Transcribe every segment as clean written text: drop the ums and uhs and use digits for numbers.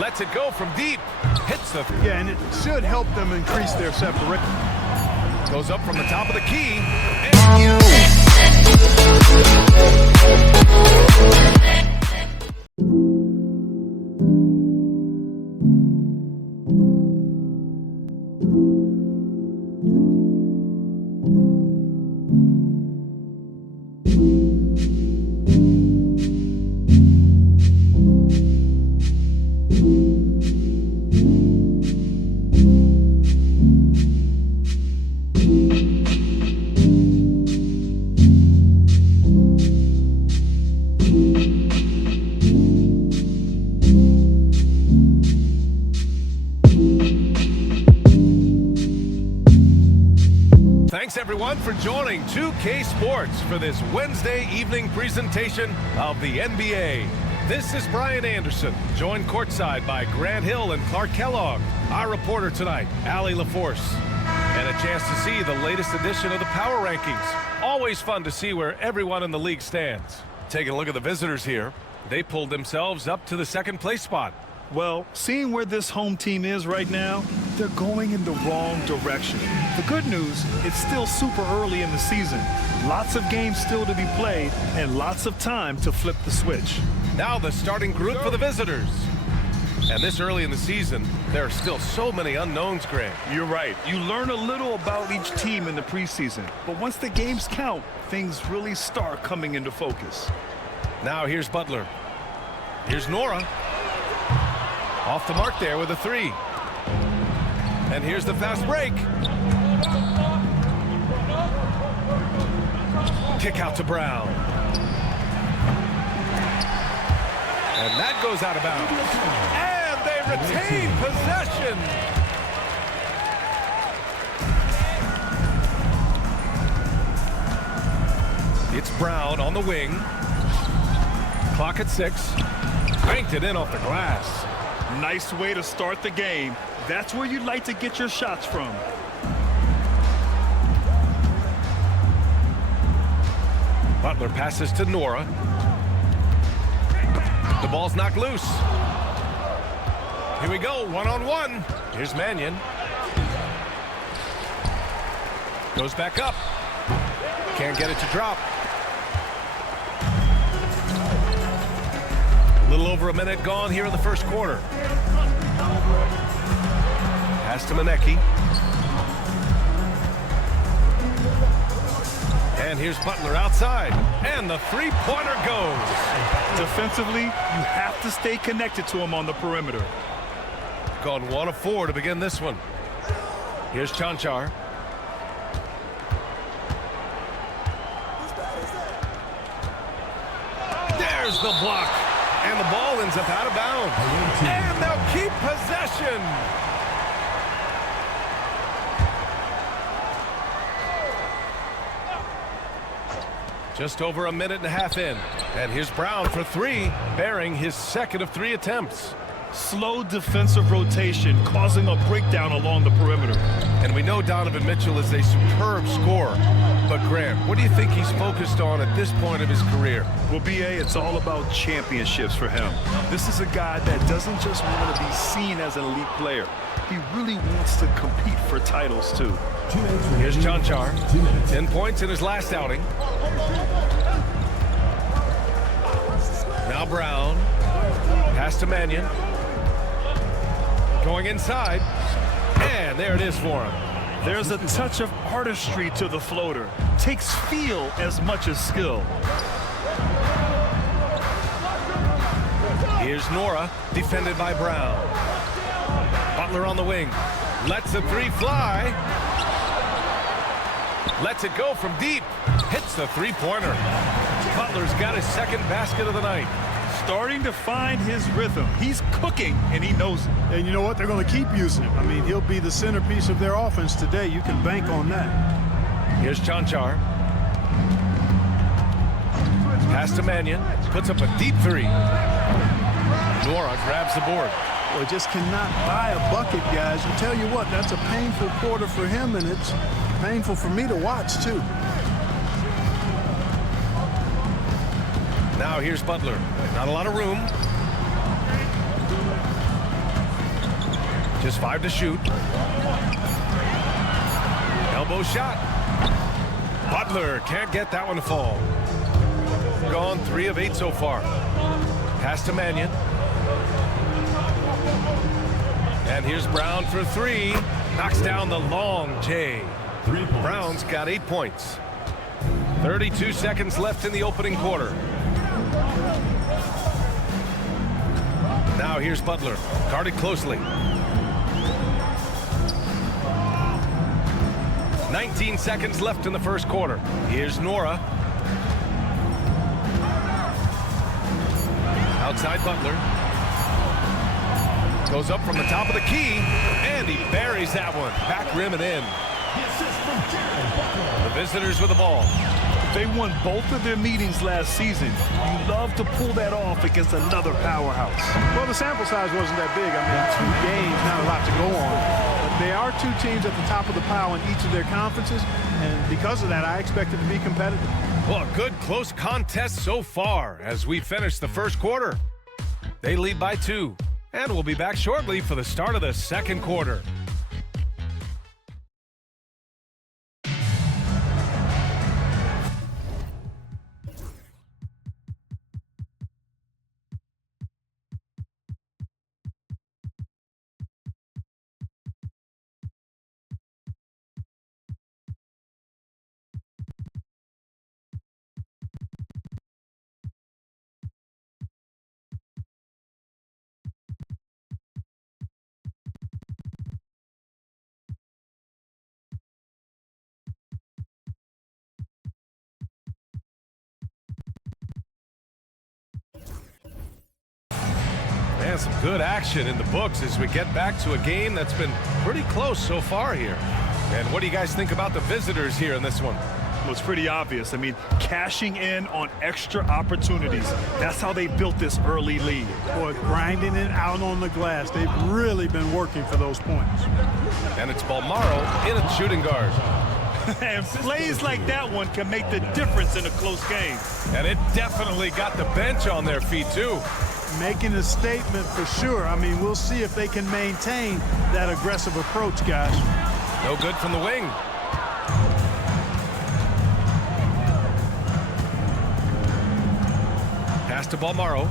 Lets it go from deep. Hits the... Yeah, and it should help them increase their separation. Goes up from the top of the key. Thanks everyone for joining 2K Sports for this Wednesday evening presentation of the NBA. This is Brian Anderson, joined courtside by Grant Hill and Clark Kellogg. Our reporter tonight, Allie LaForce. And a chance to see the latest edition of the Power Rankings. Always fun to see where everyone in the league stands. Taking a look at the visitors here. They pulled themselves up to the second place spot. Well, seeing where this home team is right now, they're going in the wrong direction. The good news, it's still super early in the season. Lots of games still to be played and lots of time to flip the switch. Now the starting group for the visitors. And this early in the season, there are still so many unknowns, Grant. You're right. You learn a little about each team in the preseason. But once the games count, things really start coming into focus. Now here's Butler. Here's Nora. Off the mark there with a three. And here's the fast break. Kick out to Brown. And that goes out of bounds. And they retain possession. It's Brown on the wing. Clock at 6. Banked it in off the glass. Nice way to start the game. That's where you'd like to get your shots from. Butler passes to Nora. The ball's knocked loose. Here we go, one-on-one. Here's Mannion. Goes back up. Can't get it to drop. A little over a minute gone here in the first quarter. Pass to Manecki. And here's Butler outside. And the three-pointer goes. Defensively, you have to stay connected to him on the perimeter. Gone 1 of 4 to begin this one. Here's Chanchar. There's the block. And the ball ends up out of bounds. And they'll keep possession. Just over a minute and a half in. And here's Brown for three, bearing his second of 3 attempts. Slow defensive rotation causing a breakdown along the perimeter. And we know Donovan Mitchell is a superb scorer. But Grant, what do you think he's focused on at this point of his career? Well, B.A., it's all about championships for him. This is a guy that doesn't just want to be seen as an elite player. He really wants to compete for titles, too. Here's Chanchar. 10 points in his last outing. Now Brown. Pass to Mannion. Going inside. And there it is for him. There's a touch of artistry to the floater. Takes feel as much as skill. Here's Nora, defended by Brown. Butler on the wing. Lets the three fly. Lets it go from deep. Hits the three-pointer. Butler's got his second basket of the night. Starting to find his rhythm. He's cooking, and he knows it. And you know what? They're going to keep using him. I mean, he'll be the centerpiece of their offense today. You can bank on that. Here's Chanchar. Pass to Mannion. Puts up a deep three. Nora grabs the board. Well, just cannot buy a bucket, guys. I tell you what, that's a painful quarter for him, and it's painful for me to watch, too. Now here's Butler. Not a lot of room. Just 5 to shoot. Elbow shot. Butler can't get that one to fall. Gone 3 of 8 so far. Pass to Mannion. And here's Brown for 3. Knocks down the long J. Brown's got 8 points. 32 seconds left in the opening quarter. Now here's Butler. Guarded closely. 19 seconds left in the first quarter. Here's Nora. Outside Butler. Goes up from the top of the key, and he buries that one. Back rim and in. The visitors with the ball. They won both of their meetings last season. You love to pull that off against another powerhouse. Well, the sample size wasn't that big. I mean, 2 games, not a lot to go on. But they are 2 teams at the top of the pile in each of their conferences, and because of that, I expect it to be competitive. Well, a good close contest so far as we finish the first quarter. They lead by 2, and we'll be back shortly for the start of the second quarter. And some good action in the books as we get back to a game that's been pretty close so far here. And what do you guys think about the visitors here in this one? Well, it's pretty obvious. I mean, cashing in on extra opportunities. That's how they built this early lead. Boy, grinding it out on the glass. They've really been working for those points. And it's Balmaro in a shooting guard. And plays like that one can make the difference in a close game. And it definitely got the bench on their feet, too. Making a statement for sure. I mean, we'll see if they can maintain that aggressive approach, guys. No good from the wing. Pass to Balmaro.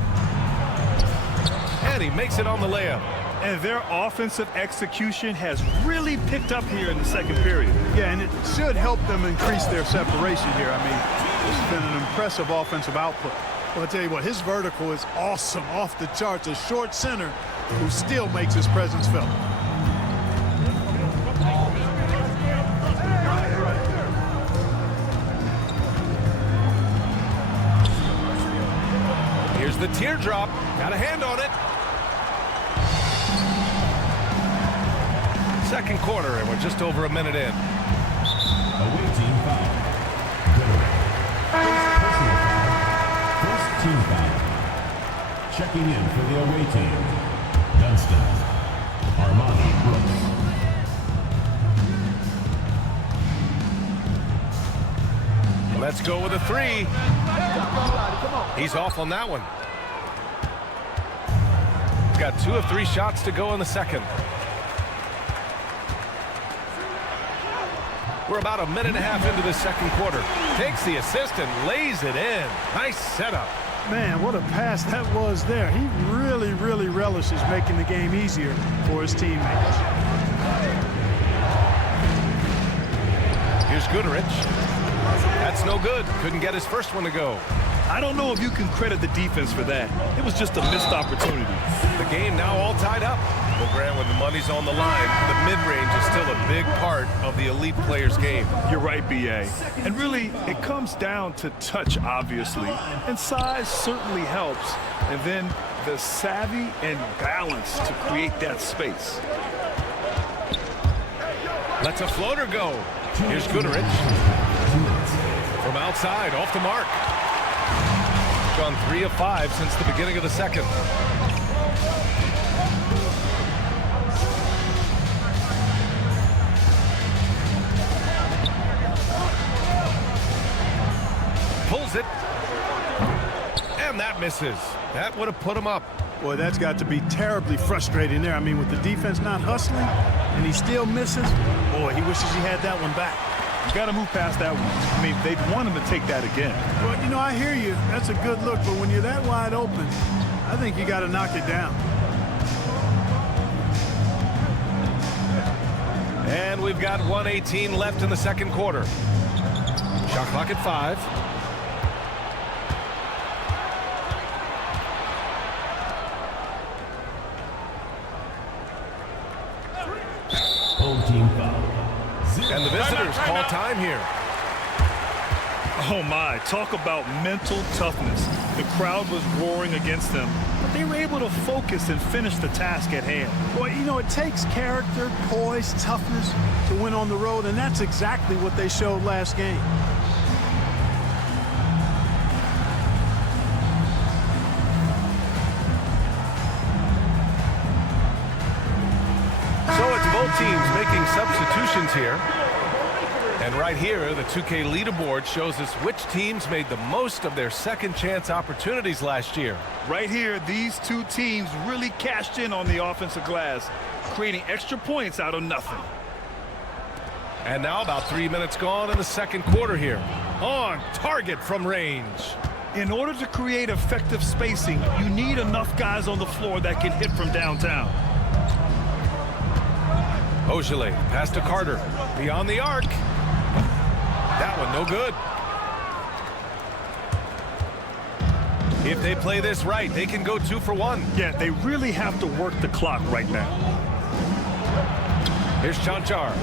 And he makes it on the layup. And their offensive execution has really picked up here in the second period. Yeah, and it should help them increase their separation here. I mean, this has been an impressive offensive output. Well, I'll tell you what, his vertical is awesome, off the charts. A short center who still makes his presence felt. Here's the teardrop. Got a hand on it. Second quarter, and we're just over a minute in. Away team foul. Personal foul. First team foul. Checking in for the away team. Dunstan. Armani Brooks. Let's go with a 3. He's off on that one. He's got 2 of 3 shots to go in the second. We're about a minute and a half into the second quarter. Takes the assist and lays it in. Nice setup. Man, what a pass that was there. He really, really relishes making the game easier for his teammates. Here's Goodrich. That's no good. Couldn't get his first one to go. I don't know if you can credit the defense for that. It was just a missed opportunity. The game now all tied up. Well, Grant, when the money's on the line, the mid-range is still a big part of the elite player's game. You're right, B.A. And really, it comes down to touch, obviously. And size certainly helps. And then the savvy and balance to create that space. Lets a floater go. Here's Goodrich. From outside, off the mark. Gone 3 of 5 since the beginning of the second. Pulls it. And that misses. That would have put him up. Boy, that's got to be terribly frustrating there. I mean, with the defense not hustling and he still misses, boy, he wishes he had that one back. You got to move past that one. I mean, they'd want him to take that again. Well, you know, I hear you. That's a good look, but when you're that wide open, I think you got to knock it down. And we've got 1:18 left in the second quarter. Shot clock at 5. Home team foul. And the visitors call time here. Oh my, talk about mental toughness. The crowd was roaring against them, but they were able to focus and finish the task at hand. Boy, you know, it takes character, poise, toughness to win on the road, and that's exactly what they showed last game. So it's both teams making substitutions here. And right here, the 2K leaderboard shows us which teams made the most of their second chance opportunities last year. Right here, these two teams really cashed in on the offensive glass, creating extra points out of nothing. And now about 3 minutes gone in the second quarter here. On target from range. In order to create effective spacing, you need enough guys on the floor that can hit from downtown. Ogilvy, pass to Carter. Beyond the arc. That one no good. If they play this right, they can go 2 for 1. Yeah, they really have to work the clock right now. Here's Chanchar.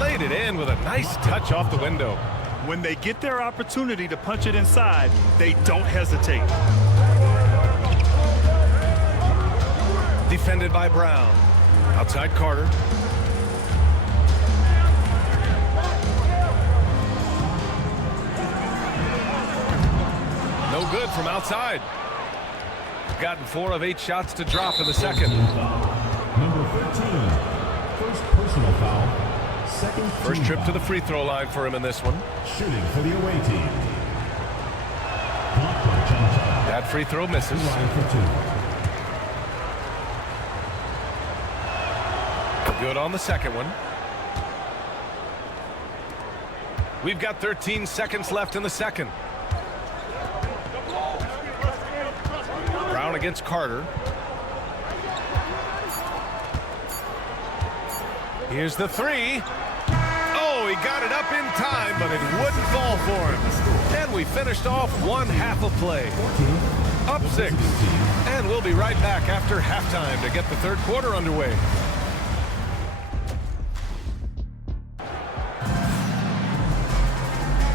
Laid it in with a nice touch off the window. When they get their opportunity to punch it inside, they don't hesitate. Defended by Brown. Outside Carter. No good from outside. Gotten 4 of 8 shots to drop in the second. Number 13. First personal foul. Second First team trip foul. to the free throw line for him in this one. Shooting for the away team. Butler, That free throw misses. line for 2. Good on the second one. We've got 13 seconds left in the second. Brown against Carter. Here's the 3. Oh, he got it up in time, but it wouldn't fall for him. And we finished off one half of play. Up 6. And we'll be right back after halftime to get the third quarter underway.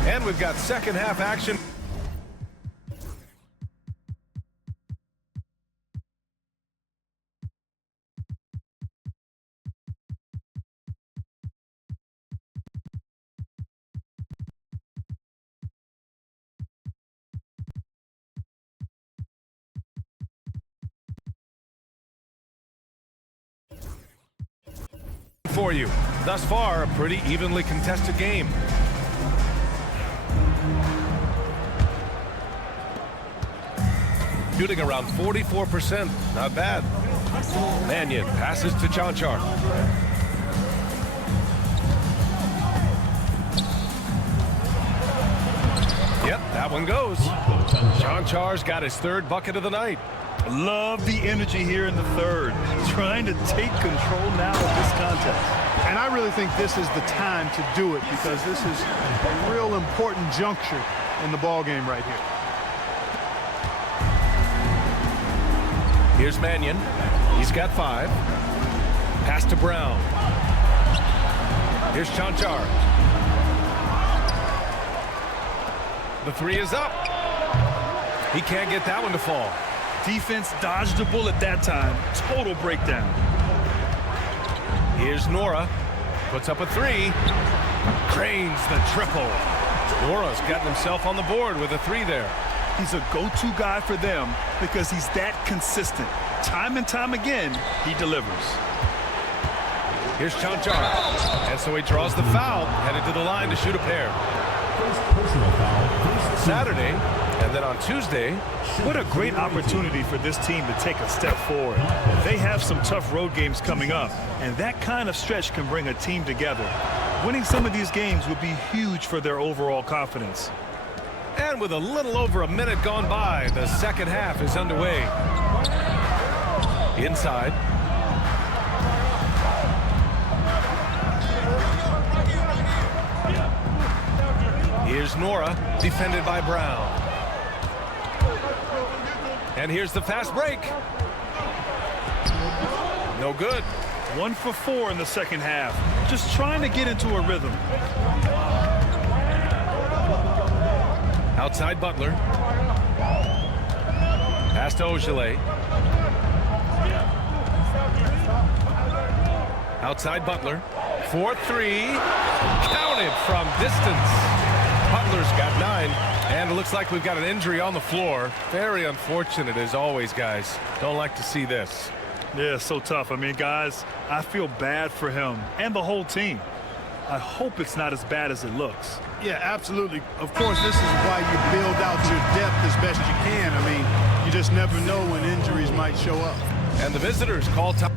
And we've got second half action. For you. Thus far, a pretty evenly contested game. Shooting around 44%. Not bad. Mannion passes to Chanchar. Yep, that one goes. Chanchar's got his third bucket of the night. Love the energy here in the third. Trying to take control now of this contest. And I really think this is the time to do it because this is a real important juncture in the ball game right here. Here's Mannion. He's got 5. Pass to Brown. Here's Chanchar. The 3 is up. He can't get that one to fall. Defense dodged the bullet that time. Total breakdown. Here's Nora. Puts up a 3. Cranes the triple. Nora's gotten himself on the board with a 3 there. He's a go-to guy for them because he's that consistent. Time and time again, he delivers. Here's Chanchar. And so he draws the foul, headed to the line to shoot a pair. First personal foul. Saturday, And then on Tuesday, what a great opportunity for this team to take a step forward. They have some tough road games coming up, and that kind of stretch can bring a team together. Winning some of these games would be huge for their overall confidence. and with a little over a minute gone by, the second half is underway. Inside. Here's Nora, defended by Brown. And here's the fast break. No good. 1 for 4 in the second half. Just trying to get into a rhythm. Outside Butler. Pass to Ogilvy. Outside Butler. 4-3. Counted from distance. Butler's got 9. And it looks like we've got an injury on the floor. Very unfortunate as always, guys. Don't like to see this. Yeah, so tough. I mean, guys, I feel bad for him and the whole team. I hope it's not as bad as it looks. Yeah, absolutely. Of course, this is why you build out your depth as best you can. I mean, you just never know when injuries might show up. And the visitors call time.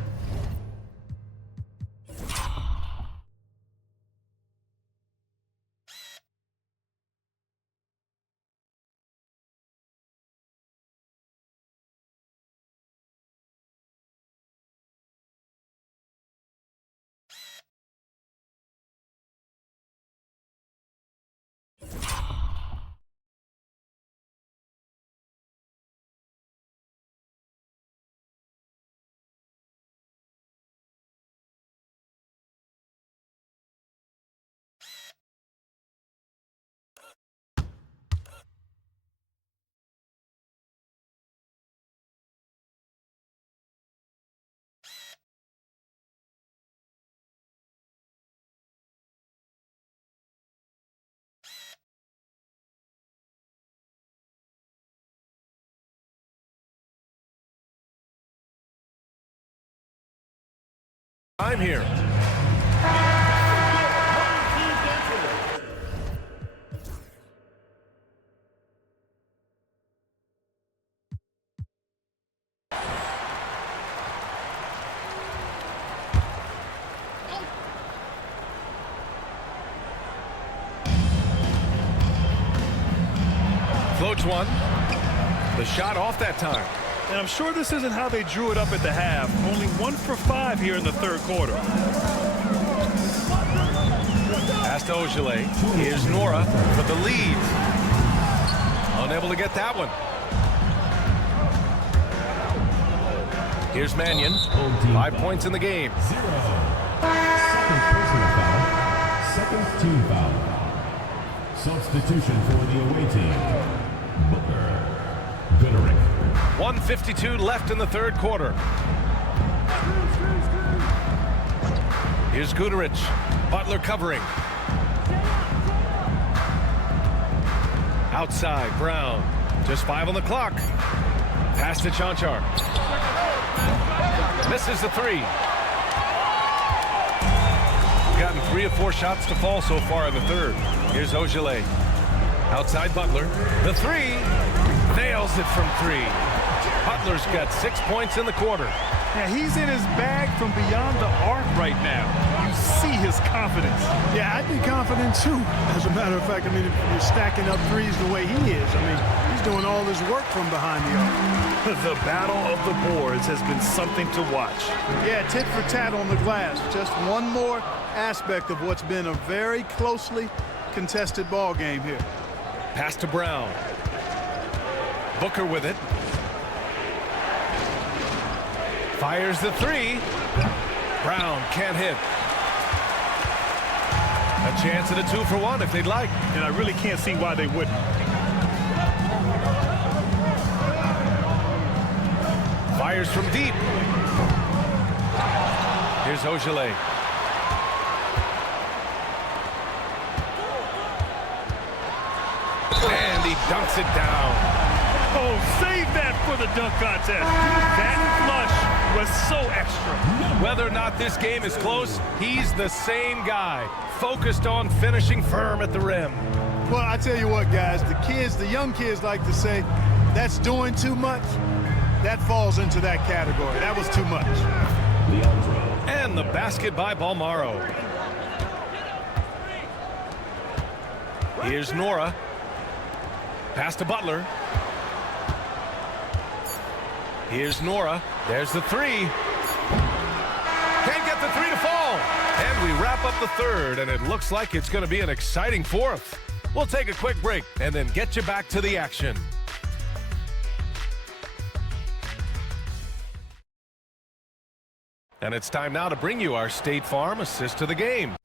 Time here. Floats one. The shot off that time. And I'm sure this isn't how they drew it up at the half. Only 1 for 5 here in the third quarter. Pass to Ogilvy. Here's Nora for the lead. Unable to get that one. Here's Mannion. 5 points in the game. 0. Second personal foul. Second team foul. Substitution for the away team. Butler. Gooderick. 1:52 left in the third quarter. Here's Goodrich. Butler covering. Outside, Brown. Just 5 on the clock. Pass to Chanchar. Misses the 3. Gotten 3 of 4 shots to fall so far in the third. Here's Ogilvy. Outside Butler. The 3. Nails it from 3. Butler's got 6 points in the quarter. Yeah, he's in his bag from beyond the arc right now. You see his confidence. Yeah, I'd be confident too. As a matter of fact, I mean, if you're stacking up threes the way he is, I mean, he's doing all his work from behind the arc. The battle of the boards has been something to watch. Yeah, tit for tat on the glass. Just one more aspect of what's been a very closely contested ball game here. Pass to Brown. Booker with it. Fires the 3. Brown can't hit. A chance at a 2 for 1 if they'd like. And I really can't see why they wouldn't. Fires from deep. Here's Ogilvy. And he dunks it down. Oh, save that for the dunk contest. That flush was so extra. Whether or not this game is close, he's the same guy, focused on finishing firm at the rim. Well, I tell you what, guys, the young kids like to say, that's doing too much. That falls into that category. That was too much. And the basket by Balmaro. Here's Nora. Pass to Butler. Here's Nora. There's the three. Can't get the three to fall. And we wrap up the third, and it looks like it's going to be an exciting fourth. We'll take a quick break and then get you back to the action. And it's time now to bring you our State Farm assist to the game.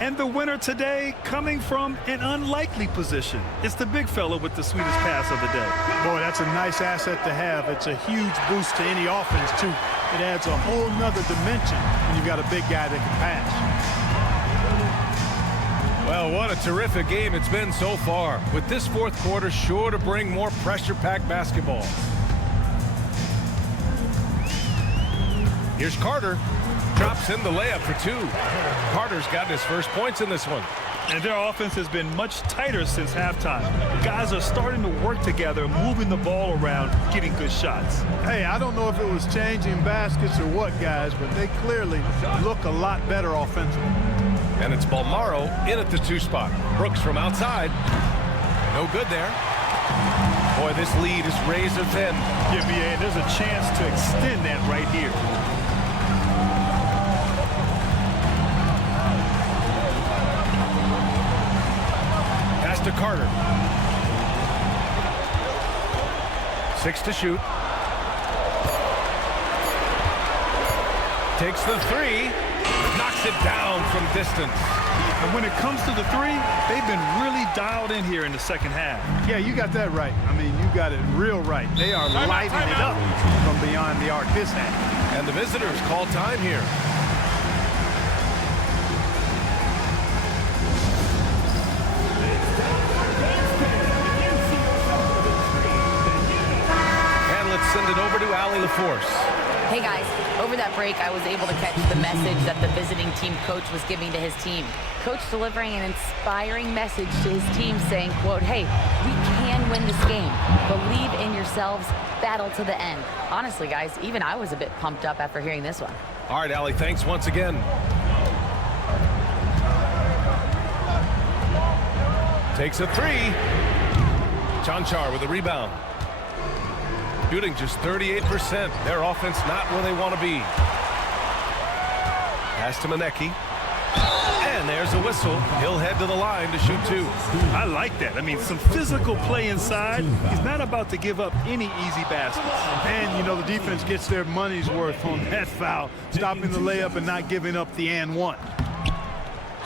And the winner today coming from an unlikely position. It's the big fella with the sweetest pass of the day. Boy, that's a nice asset to have. It's a huge boost to any offense, too. It adds a whole nother dimension when you've got a big guy that can pass. Well, what a terrific game it's been so far, with this fourth quarter sure to bring more pressure-packed basketball. Here's Carter. Drops in the layup for two. Carter's got his first points in this one. And their offense has been much tighter since halftime. The guys are starting to work together, moving the ball around, getting good shots. Hey, I don't know if it was changing baskets or what, guys, but they clearly look a lot better offensively. And it's Balmaro in at the two spot. Brooks from outside. No good there. Boy, this lead is razor thin. Yeah, BA, there's a chance to extend that right here. To Carter. 6 to shoot. Takes the three. Knocks it down from distance. And when it comes to the three, they've been really dialed in here in the second half. Yeah, you got that right. I mean, you got it real right. They are lighting it up from beyond the arc this half. And the visitors call time here. Send it over to Allie LaForce. Hey guys, over that break I was able to catch the message that the visiting team coach was giving to his team. Coach delivering an inspiring message to his team saying, quote, hey, we can win this game. Believe in yourselves, battle to the end. Honestly guys, even I was a bit pumped up after hearing this one. All right, Allie, thanks once again. Takes a three. Chanchar with a rebound. Shooting just 38%. Their offense not where they want to be. Pass to Manecki. And there's a whistle. He'll head to the line to shoot two. I like that. I mean, some physical play inside. He's not about to give up any easy baskets. And, you know, the defense gets their money's worth on that foul, stopping the layup and not giving up the and one.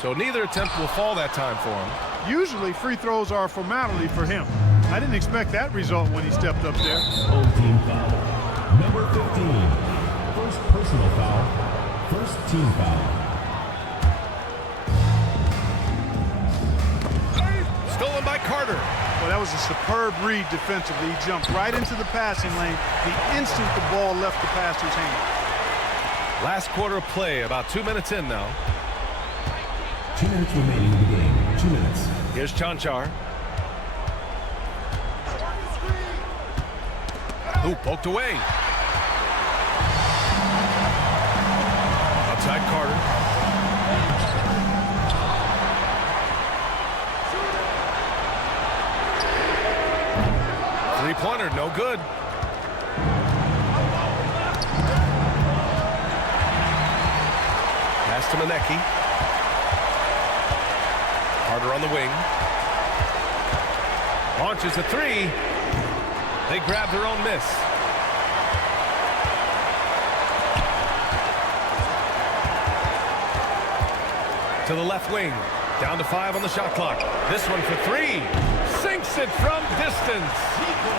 So neither attempt will fall that time for him. Usually free throws are a formality for him. I didn't expect that result when he stepped up there. Home team foul. Number 15. First personal foul. First team foul. Stolen by Carter. Well, that was a superb read defensively. He jumped right into the passing lane the instant the ball left the passer's hand. Last quarter of play, about 2 minutes in now. 2 minutes remaining in the game. 2 minutes. Here's Chanchar. Ooh, poked away. Outside Carter. Three-pointer, no good. Pass to Manecki. Carter on the wing. Launches a three. They grab their own miss. To the left wing. Down to 5 on the shot clock. This one for three. sinks it from distance.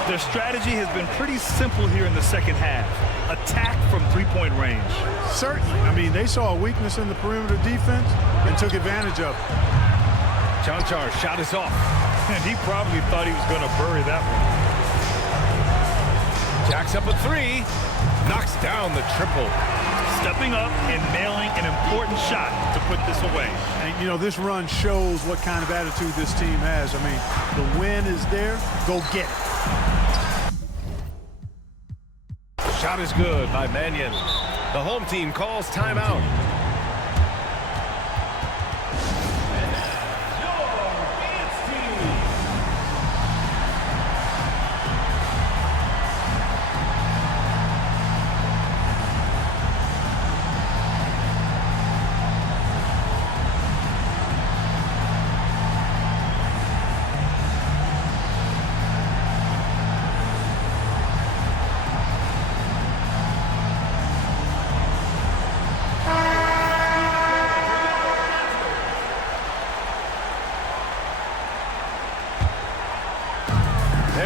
Their strategy has been pretty simple here in the second half. Attack from three-point range. Certainly. I mean, they saw a weakness in the perimeter defense and took advantage of it. Chanchar's shot is off. And he probably thought he was going to bury that one. Jacks up a three. Knocks down the triple. Stepping up and nailing an important shot to put this away. And, you know, this run shows what kind of attitude this team has. I mean, the win is there. Go get it. Shot is good by Mannion. The home team calls timeout.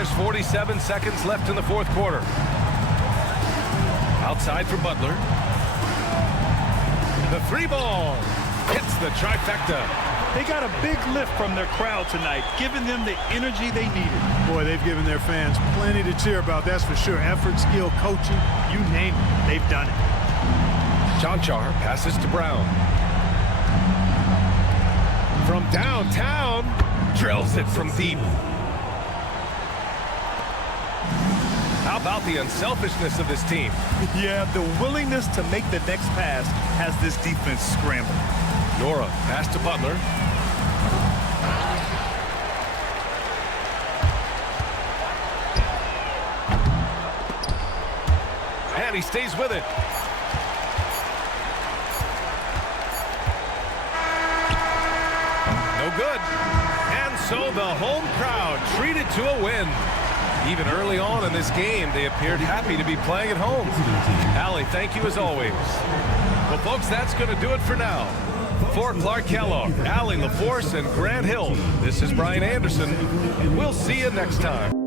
There's 47 seconds left in the fourth quarter. Outside for Butler. The three ball hits the trifecta. They got a big lift from their crowd tonight, giving them the energy they needed. Boy, they've given their fans plenty to cheer about, that's for sure. Effort, skill, coaching, you name it, they've done it. Chanchar passes to Brown. From downtown, drills it from deep. How about the unselfishness of this team? Yeah, the willingness to make the next pass has this defense scrambled. Nora pass to Butler. And he stays with it. No good. And so the home crowd treated to a win. Even early on in this game, they appeared happy to be playing at home. Allie, thank you as always. Well, folks, that's going to do it for now. For Clark Kellogg, Allie LaForce, and Grant Hill, this is Brian Anderson. We'll see you next time.